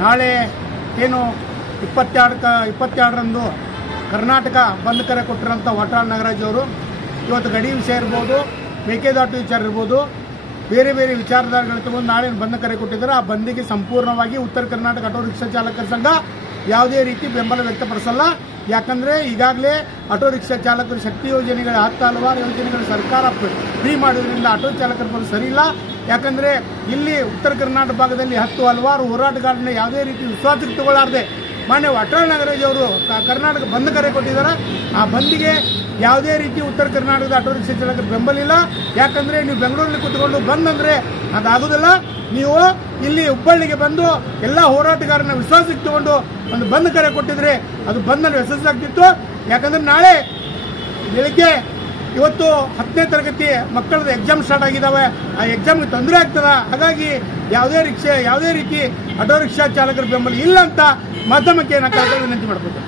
ನಾಳೆ ಏನು 22ರಂದು ಕರ್ನಾಟಕ ಬಂದ್ ಕರೆ ಕೊಟ್ಟಿರೋಂಥ ವಾಟಾಳ್ ನಾಗರಾಜ್ ಅವರು ಇವತ್ತು ಗಡಿ ವಿಷಯ ಇರ್ಬೋದು, ಮೇಕೆದಾಟು ವಿಚಾರ ಇರ್ಬೋದು, ಬೇರೆ ಬೇರೆ ವಿಚಾರಧಾರೆಗಳು ತಗೊಂಡು ನಾಳೆ ಬಂದ್ ಕರೆ ಕೊಟ್ಟಿದ್ದಾರೆ. ಆ ಬಂದಿಗೆ ಸಂಪೂರ್ಣವಾಗಿ ಉತ್ತರ ಕರ್ನಾಟಕ ಆಟೋ ರಿಕ್ಷಾ ಚಾಲಕರ ಸಂಘ ಯಾವುದೇ ರೀತಿ ಬೆಂಬಲ ವ್ಯಕ್ತಪಡಿಸಲ್ಲ. ಯಾಕಂದರೆ ಈಗಾಗಲೇ ಆಟೋ ರಿಕ್ಷಾ ಚಾಲಕರು ಶಕ್ತಿ ಯೋಜನೆಗಳ 10 ಹಲವಾರು ಯೋಜನೆಗಳು ಸರ್ಕಾರ ಫ್ರೀ ಮಾಡೋದ್ರಿಂದ ಆಟೋ ಚಾಲಕರ ಬಗ್ಗೆ ಸರಿ ಇಲ್ಲ. ಯಾಕಂದರೆ ಇಲ್ಲಿ ಉತ್ತರ ಕರ್ನಾಟಕ ಭಾಗದಲ್ಲಿ 10 ಹಲವಾರು ಹೋರಾಟಗಾರರನ್ನ ಯಾವುದೇ ರೀತಿ ವಿಶ್ವಾಸಕ್ಕೆ ತಗೊಳ್ಳಾರದೆ ಮಾನ್ಯ ವಾಟಾಳ್ ನಾಗರಾಜ್ ಅವರು ಕರ್ನಾಟಕ ಬಂದ್ ಕರೆ ಕೊಟ್ಟಿದ್ದಾರೆ. ಆ ಬಂದಿಗೆ ಯಾವುದೇ ರೀತಿ ಉತ್ತರ ಕರ್ನಾಟಕದ ಆಟೋ ರಿಕ್ಷಾ ಚಾಲಕರು ಬೆಂಬಲ ಇಲ್ಲ. ಯಾಕಂದರೆ ನೀವು ಬೆಂಗಳೂರಲ್ಲಿ ಕೂತ್ಕೊಂಡು ಬಂದ್ ಅಂದರೆ ಅದಾಗೋದಿಲ್ಲ. ನೀವು ಇಲ್ಲಿ ಹುಬ್ಬಳ್ಳಿಗೆ ಬಂದು ಎಲ್ಲ ಹೋರಾಟಗಾರನ ವಿಶ್ವಾಸಕ್ಕೆ ತಗೊಂಡು ಒಂದು ಬಂದ್ ಕರೆ ಕೊಟ್ಟಿದ್ರೆ ಅದು ಬಂದಲ್ಲಿ ಯಶಸ್ಸಾಗ್ತಿತ್ತು. ಯಾಕಂದರೆ ನಾಳೆ ಬೆಳಿಗ್ಗೆ ಇವತ್ತು 10ನೇ ತರಗತಿ ಮಕ್ಕಳದ ಎಕ್ಸಾಮ್ ಸ್ಟಾರ್ಟ್ ಆಗಿದ್ದಾವೆ. ಆ ಎಕ್ಸಾಮ್ಗೆ ತೊಂದರೆ ಆಗ್ತದ. ಹಾಗಾಗಿ ಯಾವುದೇ ರೀತಿ ಆಟೋ ರಿಕ್ಷಾ ಚಾಲಕರ ಬೆಂಬಲ ಇಲ್ಲ ಅಂತ ಮಾಧ್ಯಮಕ್ಕೆ ನಾನು ವಿನಂತಿ ಮಾಡ್ಬೋದು.